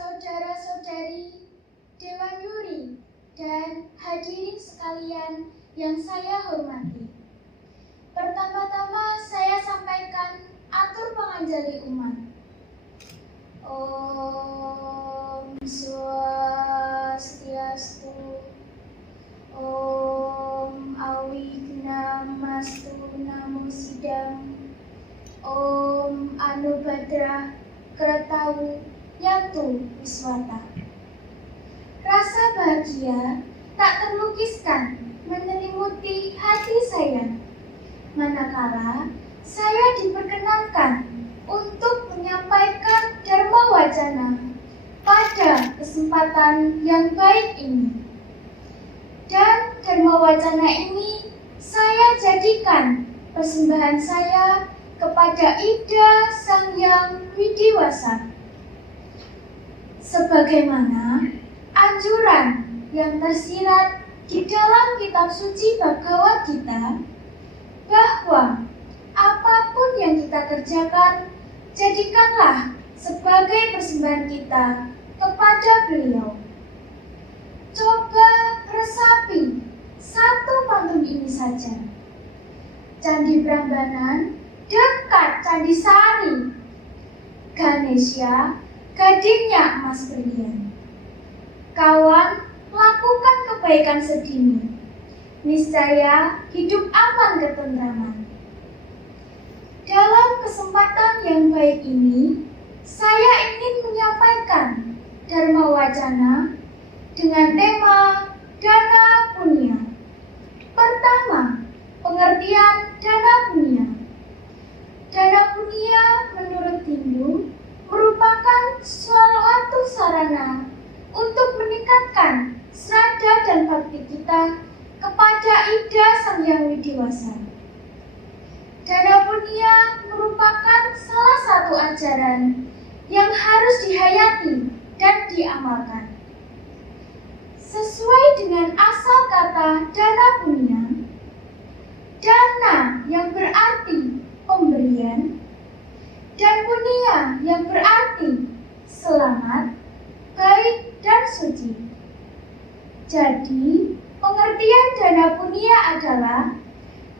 Saudara-saudari, Dewan Juri, dan hadirin sekalian yang saya hormati. Pertama-tama saya sampaikan atur panganjali umat. Om Swastiastu, Om Awignamastu Namo Sidang, Om Anubhadra Kertawu Yantu Wiswata. Rasa bahagia tak terlukiskan menyelimuti hati saya manakala saya diperkenankan untuk menyampaikan Dharma Wacana pada kesempatan yang baik ini. Dan Dharma Wacana ini saya jadikan persembahan saya kepada Ida Sang Hyang Widiwasa, sebagaimana anjuran yang tersirat di dalam kitab suci Bhagavad Gita, bahwa apapun yang kita kerjakan, jadikanlah sebagai persembahan kita kepada beliau. Coba resapi satu pantun ini saja. Candi Prambanan dekat Candi Sari, Ganesha gadingnya emas berlian. Kawan, lakukan kebaikan sedini, niscaya hidup aman ketentraman. Dalam kesempatan yang baik ini, saya ingin menyampaikan Dharma Wacana dengan tema Dana Punya. Pertama, pengertian Dana Punya. Dana Punya menurut Hindu merupakan suatu sarana untuk meningkatkan sraddha dan bakti kita kepada Ida Sang Hyang Widiwasa. Dana Punya merupakan salah satu ajaran yang harus dihayati dan diamalkan. Sesuai dengan asal kata Dana Punya, dana yang berarti pemberian, dan punya yang berarti selamat, baik, dan suci. Jadi, pengertian dana punya adalah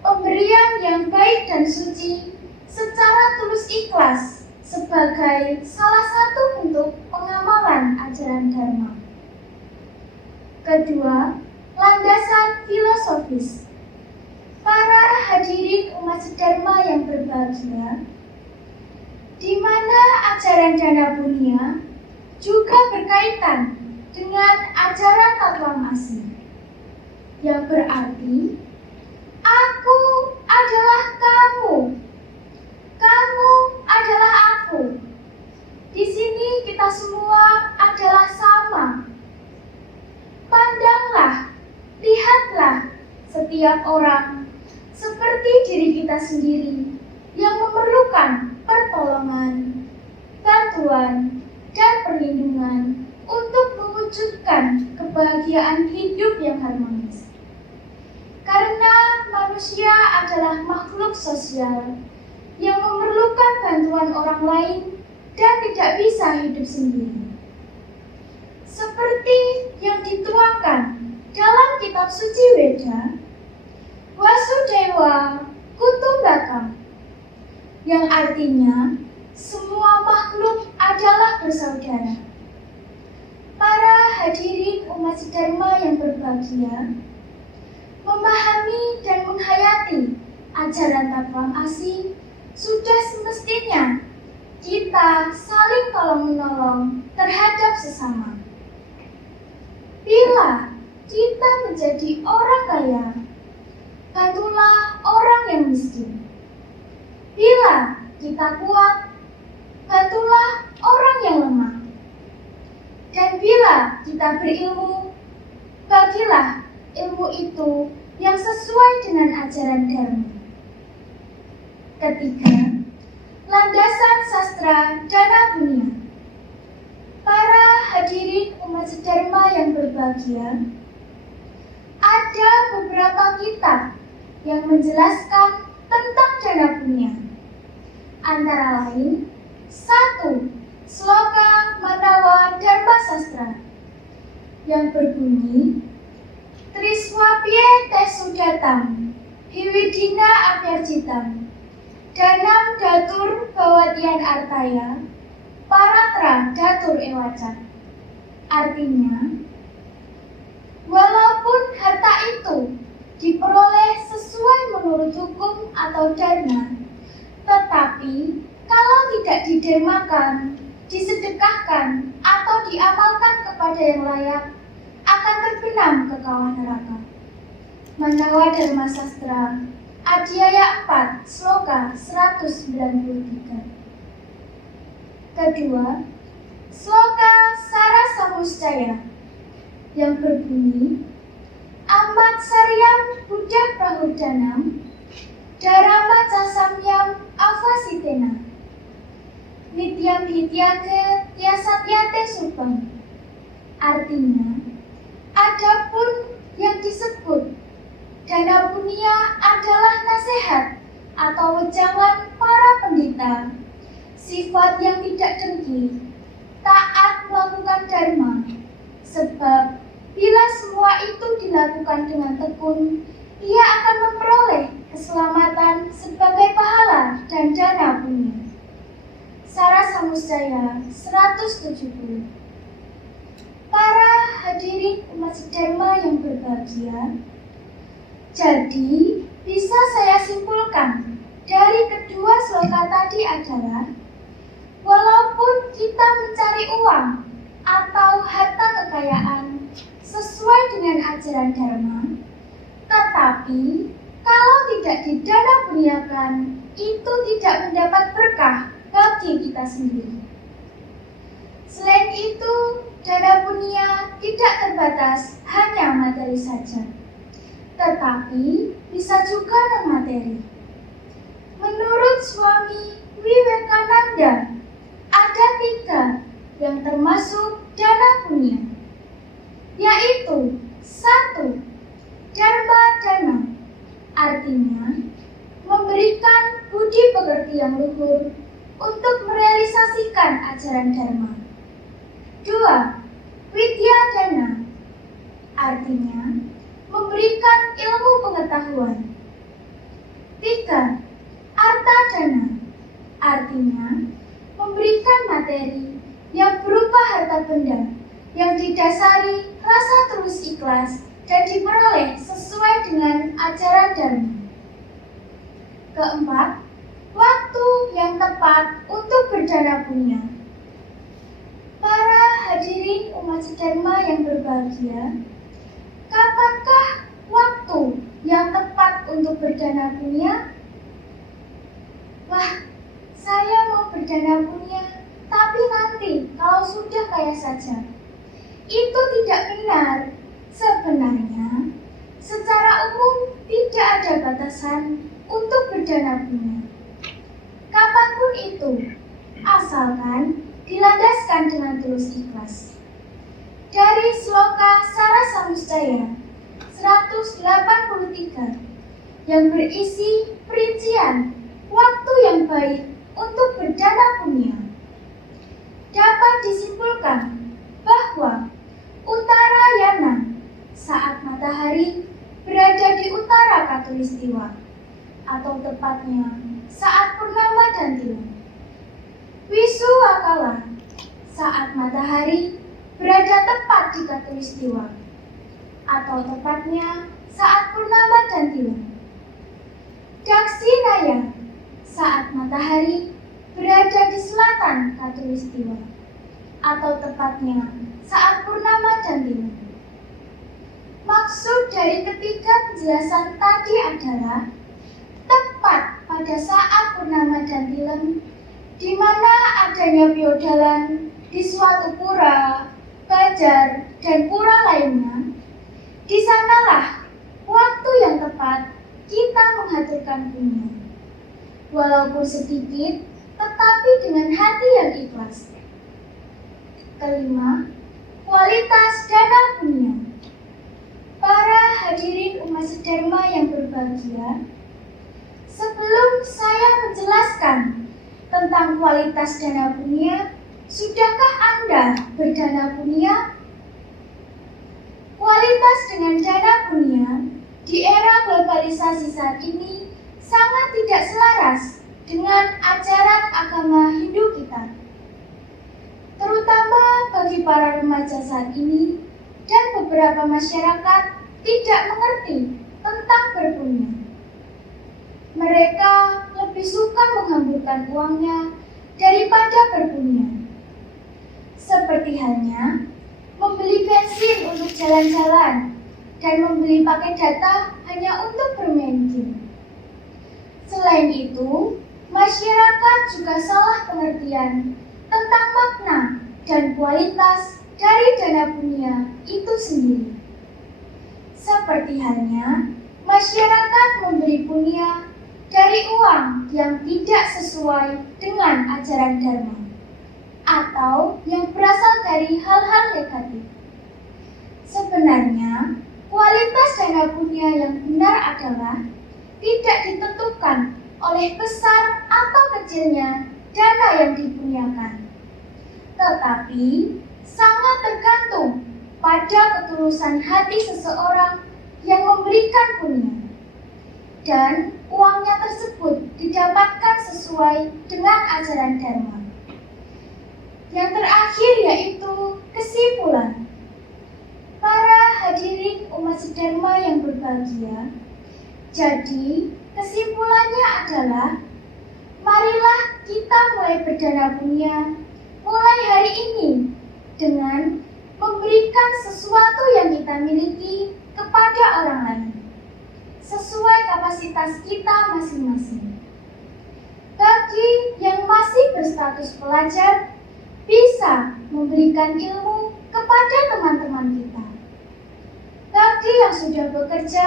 pemberian yang baik dan suci secara tulus ikhlas sebagai salah satu bentuk pengamalan ajaran Dharma. Kedua, landasan filosofis. Para hadirin umat sedharma yang berbahagia, di mana ajaran Dana Punya juga berkaitan dengan ajaran Tatwamasi, yang berarti aku adalah kamu, kamu adalah aku. Di sini kita semua adalah sama. Pandanglah, lihatlah setiap orang seperti diri kita sendiri yang memerlukan pertolongan, bantuan, dan perlindungan untuk mewujudkan kebahagiaan hidup yang harmonis. Karena manusia adalah makhluk sosial yang memerlukan bantuan orang lain dan tidak bisa hidup sendiri. Seperti yang dituangkan dalam kitab suci Weda, Wasudewa Kutumbakam, yang artinya semua makhluk adalah bersaudara. Para hadirin umat sedharma yang berbahagia, memahami dan menghayati ajaran Tatwamasi sudah semestinya kita saling tolong-menolong terhadap sesama. Bila kita menjadi orang kaya, bantulah orang yang miskin. Bila kita kuat, bantulah orang yang lemah. Dan bila kita berilmu, bagilah ilmu itu yang sesuai dengan ajaran Dharma. Ketiga, landasan sastra Dana Punya. Para hadirin umat sedharma yang berbahagia, ada beberapa kitab yang menjelaskan tentang Dana Punya. Antara lain, 1. Sloka Manawa Dharma Sastra yang berbunyi Triswapye te sudatam Hiwidina Abyarjitam Danam datur bawatian artaya Paratra datur ewaca. Artinya, walaupun harta itu diperoleh sesuai menurut hukum atau dharma, tetapi kalau tidak didermakan, disedekahkan, atau diamalkan kepada yang layak, akan terbenam ke kawah neraka. Manawa Dharma Sastra, Adhyaya 4, Sloka 193. Kedua, Sloka Sara Samuscaya yang berbunyi Amat Saryam Buddha Prahudanam Dharma Casamyam Avasitena Nityam Hityake Tiasatyate Supam. Artinya, adapun yang disebut dana punya adalah nasihat atau wejangan para pendeta, sifat yang tidak dengki, taat melakukan dharma, sebab bila semua itu dilakukan dengan tekun, ia akan memperoleh keselamatan sebagai pahala dan dana punya. Sara Samuscaya 170. Para hadirin umat sedharma yang berbahagia, jadi bisa saya simpulkan dari kedua sloka tadi adalah walaupun kita mencari uang atau harta kekayaan sesuai dengan ajaran dharma, tetapi kalau tidak didana puniakan, itu tidak mendapat berkah bagi kita sendiri. Selain itu, dana punya tidak terbatas hanya materi saja, tetapi bisa juga non-materi. Menurut Swami Vivekananda, ada 3 yang termasuk dana punya, yaitu 1. Dharma dana, artinya memberikan budi pekerti yang luhur untuk merealisasikan ajaran dharma. 2. Widya dana, artinya memberikan ilmu pengetahuan. 3. Arta dana, artinya memberikan materi yang berupa harta benda yang didasari rasa tulus ikhlas dan diperoleh sesuai dengan ajaran dharma. 4. Waktu yang tepat untuk berdana punya. Para hadirin umat sedharma yang berbahagia, kapankah waktu yang tepat untuk berdana punya? Wah, saya mau berdana punya, tapi nanti kalau sudah kaya saja. Itu tidak benar. Sebenarnya, secara umum tidak ada batasan untuk berdana punya. Kapanpun itu, asalkan dilandaskan dengan tulus ikhlas. Dari Sloka Sara Samuscaya 183 yang berisi perincian waktu yang baik untuk berdana punya, dapat disimpulkan bahwa Uttarayana saat matahari berada di utara khatulistiwa, atau tepatnya saat purnama dan tilam. Wisuwakala saat matahari berada tepat di khatulistiwa, atau tepatnya saat purnama dan tilam. Dakshinaya saat matahari berada di selatan khatulistiwa, atau tepatnya saat purnama dan tilam. Maksud dari ketiga penjelasan tadi adalah tepat pada saat purnama dan tilam, di mana adanya biodalan di suatu pura, bajar, dan pura lainnya. Di sanalah waktu yang tepat kita menghaturkan punya, walaupun sedikit, tetapi dengan hati yang ikhlas. 5. Kualitas dana punya. Para hadirin umat sedharma yang berbahagia, sebelum saya menjelaskan tentang kualitas dana punya, Sudahkah Anda berdana punya? Kualitas dengan dana punya di era globalisasi saat ini sangat tidak selaras dengan ajaran agama Hindu kita. Terutama bagi para remaja saat ini dan beberapa masyarakat tidak mengerti tentang berpunya. Mereka lebih suka menghamburkan uangnya daripada berpunya. Seperti halnya membeli bensin untuk jalan-jalan dan membeli paket data hanya untuk bermain game. Selain itu, masyarakat juga salah pengertian tentang makna dan kualitas dari dana punya itu sendiri. Seperti halnya masyarakat memberi punya dari uang yang tidak sesuai dengan ajaran dharma atau yang berasal dari hal-hal negatif. Sebenarnya, kualitas dana punya yang benar adalah tidak ditentukan oleh besar atau kecilnya dana yang dipunyakan, tetapi sangat tergantung pada ketulusan hati seseorang yang memberikan punya, dan uangnya tersebut didapatkan sesuai dengan ajaran dharma. Yang terakhir yaitu kesimpulan. Para hadirin umat sedharma yang berbahagia, jadi kesimpulannya adalah marilah kita mulai berdana punya mulai hari ini dengan memberikan sesuatu yang kita miliki kepada orang lain sesuai kapasitas kita masing-masing. Bagi yang masih berstatus pelajar, bisa memberikan ilmu kepada teman-teman kita. Bagi yang sudah bekerja,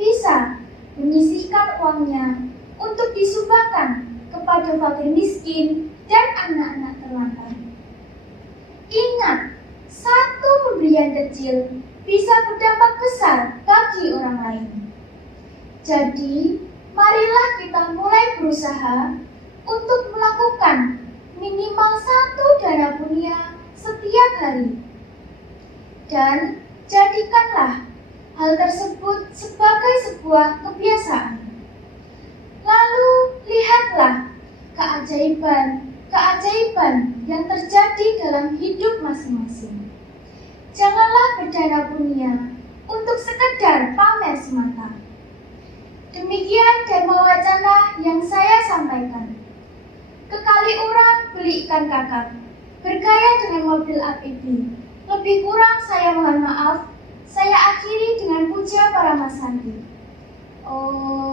bisa menyisihkan uangnya untuk disumbangkan kepada fakir miskin dan anak-anak terlantar. Ingat, satu pemberian kecil bisa berdampak besar bagi orang lain. Jadi, marilah kita mulai berusaha untuk melakukan minimal satu dana punya setiap hari. Dan jadikanlah hal tersebut sebagai sebuah kebiasaan. Lalu lihatlah keajaiban yang terjadi dalam hidup masing-masing. Janganlah berdana punya untuk sekedar pamer semata. Demikian dharma wacana yang saya sampaikan. Kekali orang beli ikan kakap, bergaya dengan mobil APB. Lebih kurang saya mohon maaf. Saya akhiri dengan puja para Mas Sandi. Om